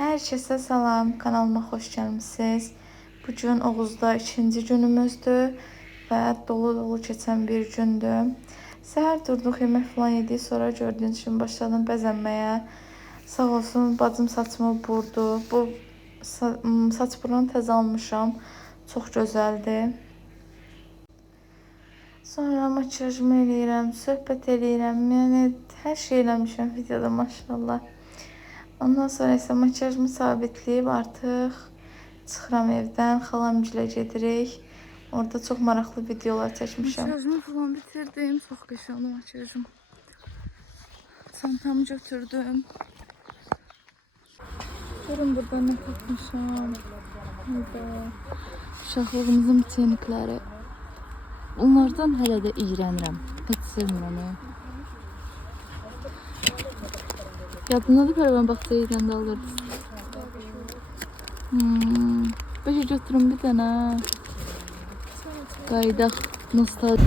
Hər kəsə salam, kanalıma xoş gəlmisiniz. Bu gün Oğuzda ikinci günümüzdür və dolu keçən bir gündür. Səhər durduq, yemək falan yedik, sonra gördüyünüz kimi başladım bəzənməyə. Sağ olsun, bacım saçımı burdu. Bu saç buranı təzə almışam, çox gözəldir. Sonra makyajımı eləyirəm, söhbət eləyirəm, yəni hər şey eləmişəm videoda maşallah. Ondan sonra isə makyajımı sabitləyib artıq çıxıram evdən, xalamgilə gedirik. Orada çox maraqlı videolar çəkmişəm. Makyajımı falan bitirdim, çox qəşəngdir makyajım. Çantamı götürdüm. Görün burada nə tapmışam. Burada uşaqlığımızın çenikləri. Onlardan hələ də iyrənirəm. Heç sevmirəm. Yadındadır Pərvən bağçaya gedəndə alırdıq. Bəlkə götürüm bir dənə. Qaydaq nostalji.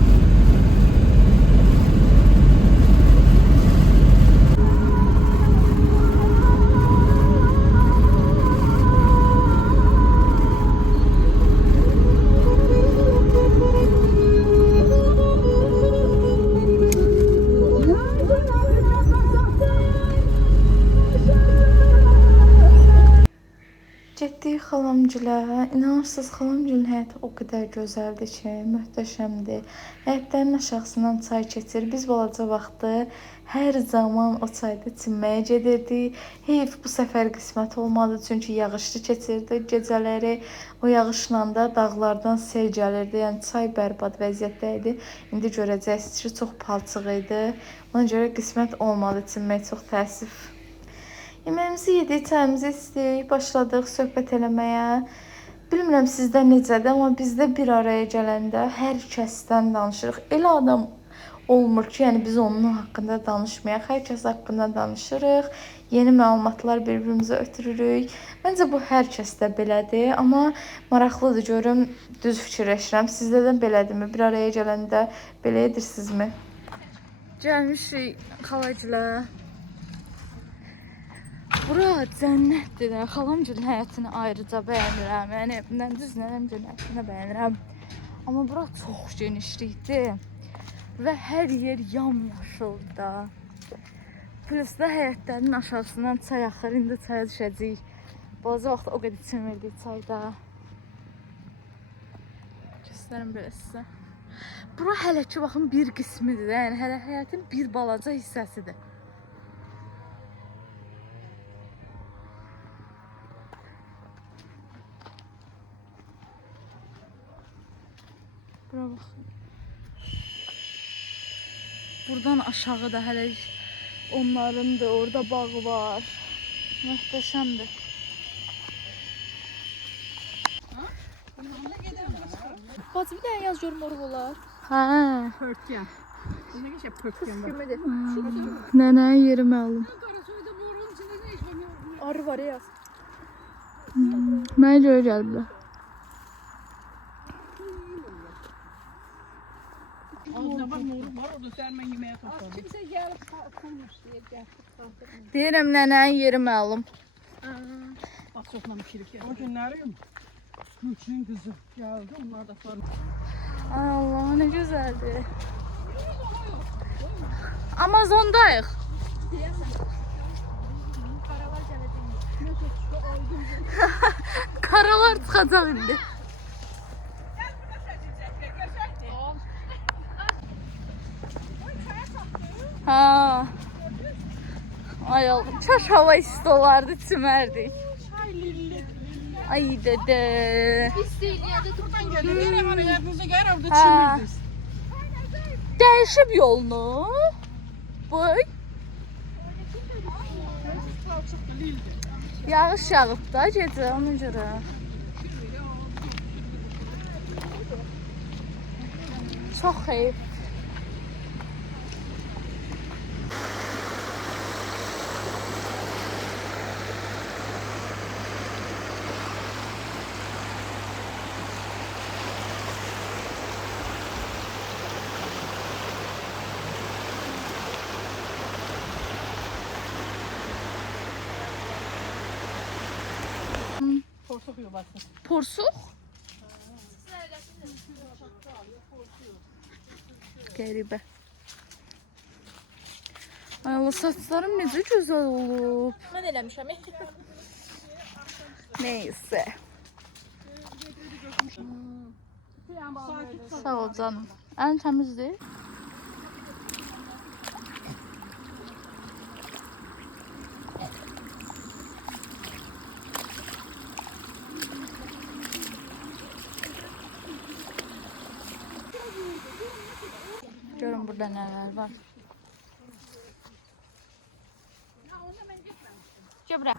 Getdik xalamgilə. İnanırsınız, xalamgilin həyəti o qədər gözəldir ki, möhtəşəmdir. Həyətlərin aşağısından çay keçir. Biz balaca vaxtı hər zaman o çayda çimməyə gedirdik. Heyf bu səfər qismət olmadı, çünki yağışlı keçirdi gecələri. O yağışla da dağlardan sel gəlirdi. Yəni çay bərbad vəziyyətdə idi. İndi görəcəksiniz ki, çox palçıq idi. Ona görə qismət olmadı çimmək, çox təəssüf. Yeməyimizi yedik, çayımızı içdik, başladıq söhbət eləməyə. Bilmirəm sizdə necədir, amma bizdə bir araya gələndə hər kəsdən danışırıq. Elə adam olmur ki, yəni biz onun haqqında danışmayaq. Hər kəs haqqında danışırıq, yeni məlumatlar bir-birimizə ötürürük. Məncə bu hər kəsdə belədir, amma maraqlıdır, görüm, düz fikirləşirəm. Sizdə də belədirmi? Bir araya gələndə belə edirsinizmi? Gəlmişik xalagilə. Bura cənnətdir də. Xalamgilin həyətini ayrıca bəyənirəm. Yəni evimdən düz nənəm cənnətini bəyənirəm. Amma bura çox genişlikdir və hər yer yamyaşıldır da. Plus da həyətlərin aşağısından çay axır. İndi çaya düşəcəyik. Balaca vaxt o qədər çimirdik çayda. Göstərim belə sizə. Bura hələ ki baxın bir qismidir də. Yəni hələ həyətin bir balaca hissəsidir. Bura baxın. Buradan aşağı da hələ onlarındır. Orada bağ var. Möhtəşəmdir. Bacı bir dənə yaz görüm orada olar. Hə. Pörtgen. Ne geçer pörtgen bak. Nənənin yeri məlum. Arı var ya. Mənə görə gəliblər. Orada bak moruk var, orada sermen yemeğe topladı. Kimse gelip kalkılmış diye geldik. Deyirəm nənənin yeri məlum. Bak sofla pişirip geldi. O günlerim Gülçin kızı geldi, onlar da sonra. Allah ne güzeldi. Amazondayıq. Karalar çıxacaq indi. Ha. Ay Allah, kaş hava isti olardı, çimərdik. Ay dede. Buradan geldi, Yerevan'a yardımcı gel, orada çimirdiniz. Değişib yolunu. Boy. Yağış yağıb da gecə, ona görə. Çox heyf. yuvası. Porsuq? Qəribə. Ay Allah, saçlarım necə gözəl olub. Mən eləmişəm. Neyse. Sakit Sağ ol canım. Əlin təmizdir. Görün burada nələr var. Cəbrə.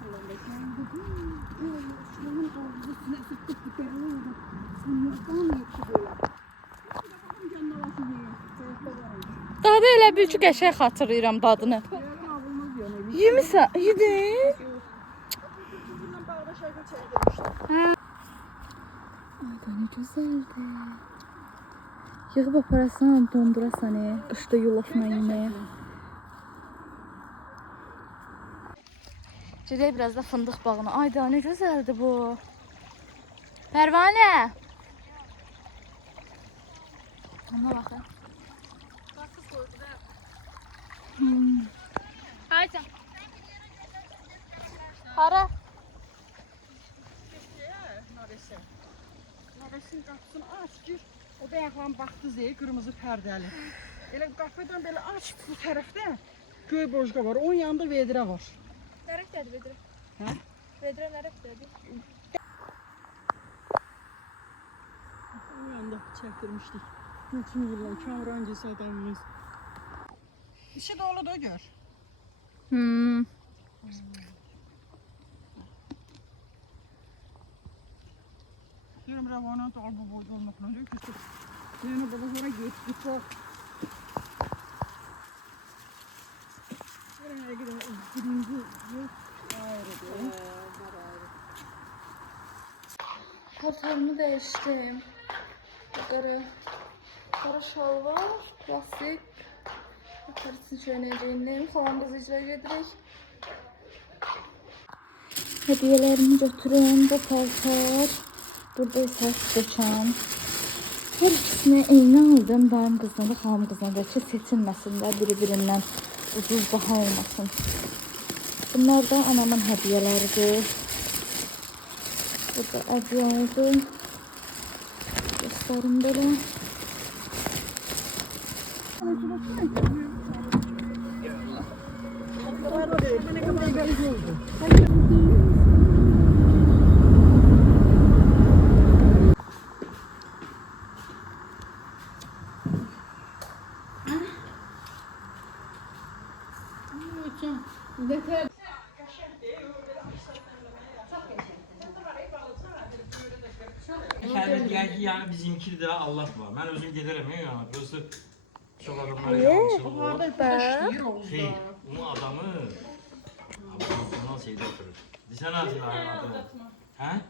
Dadı elə bil ki, qəşəng xatırlayıram dadını. Yemisən? Yedin? Ay da ne güzeldi. Yığıb aparasan, dondurasan, qışda yulafla yeməyə. Gedək biraz da fındıq bağına. Ay da ne güzeldi bu. Pərvanə. Ona baxın. Haydi. Hara? Nabesin qapısını aç, gir. O da ayaqlan baxdı zey, qırmızı pərdəli. Elə qapıdan belə aç, bu tərəfdə göy bojqa var, onun yanında vedrə var. Nərəfdədir vedrə? Hə? Vedrə nərəfdədir? Onun yanında çəkdirmişdik. Bütün yıllar Kamrancısı adamımız. İşi dolu da gör. Diyorum Ravana da bu boy olmakla diyor ki yani baba sonra git bak. Buraya gidelim. Birinci yok. Ayrı değil. Paltarımı değiştim. Qara şalvar, klasik. Yukarısını çöynəyəcəyinliyim. Falan qızı icra gedirik. Hediyelerimi götürün. Bu paltar. Burada ise dökəm. Her ikisini eyni aldım. Dayım qızına da, xalam qızına da ki, seçilməsinlər. Biri-birindən ucuz baha olmasın. Bunlar da anamın hediyeleridir. Burada ədiyə oldu. Göstərim belə. Yani bizimki de Allah var. Ben özüm giderim ya. Burası çok adamlara yanlışlık olur. Şey, onun adamı bundan şeyde oturur. Desene adını adı. He?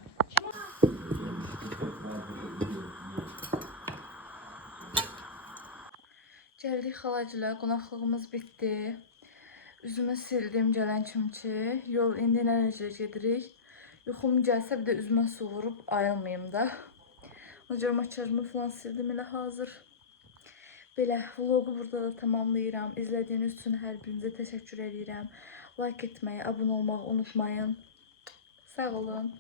Gəldik xalacılar, qonaqlığımız bitdi. Üzümü sildim gələn kimi ki, yol indi nerəcə gedirik. Yuxum gəlsə bir də üzümə su vurub ayılmayım da. O görə makyajımı falan sildim, elə hazır. Belə vlogu burada da tamamlayıram. İzlədiyiniz üçün hər birinizə təşəkkür edirəm. Like etməyi, abunə olmağı unutmayın. Sağ olun.